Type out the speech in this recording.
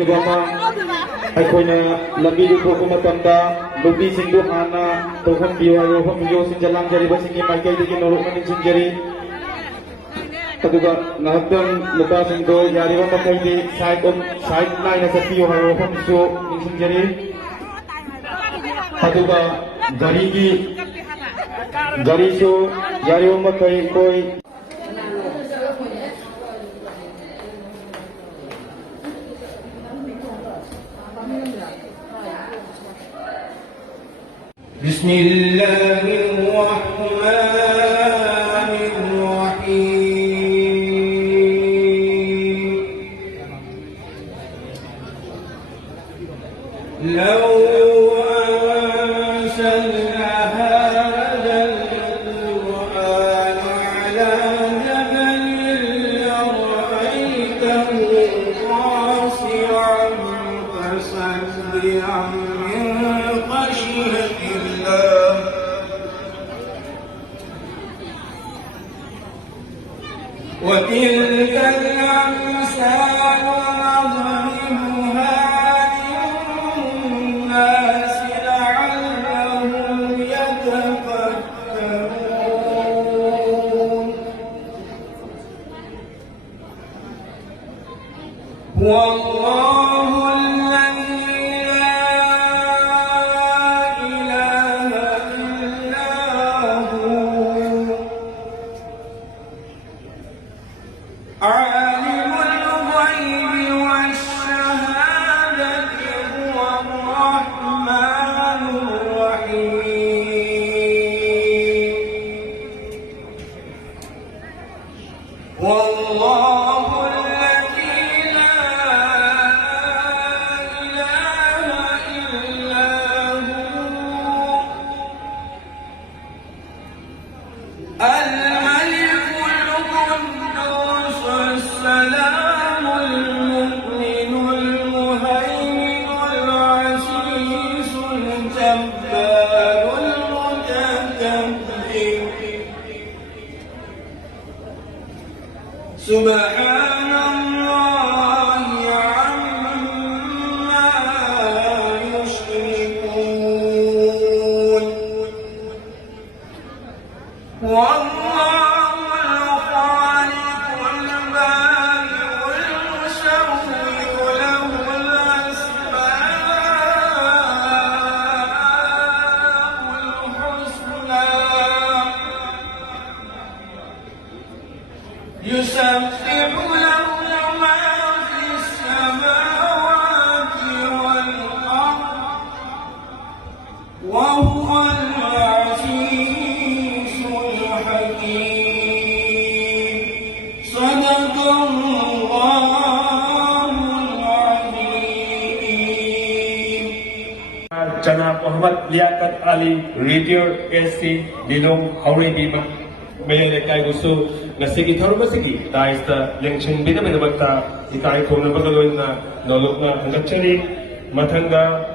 Kibama Akoina Lambi Duko Matanda Lubi Sindu Hana Toham Biwa Roham Yo Sinjalang Jari Basingi Michael Diki Norokman Sinjari Kaduga Nahatam Luka Sindu Yariwa Makaidi Sideline as a Pio Roham So Sinjari Kaduga Gari So Yariwa Makai Koi بسم الله الرحمن الرحيم لو أنزلنا هذا القرآن على جبل لرأيته خاشعا متصدعا من خشية الله وتلك الأمثال نضربها للناس لعلهم يتفكرون هو الله الذي لا إله إلا هو عالم الغيب والشهادة هو الرحمن الرحيم والله الذي لا إله إلا هو الملك القدوس السلام المؤمن المهيمن العزيز الجبار المتكبر سبحان الله عما يشركون والله الخالق البارئ المصور له الأسماء الحسنى يسبح له ما في السماوات والأرض وهو العزيز الحكيم صدق الله العظيم Janaab Muhammad Liaquat Ali Radio SC Dilong Hauridi Mayor Kai Gusu Nasigi Thormasigi Daista Lengshin Bidamata Ikai Kona Bagalona Nolokna Angachari Matanga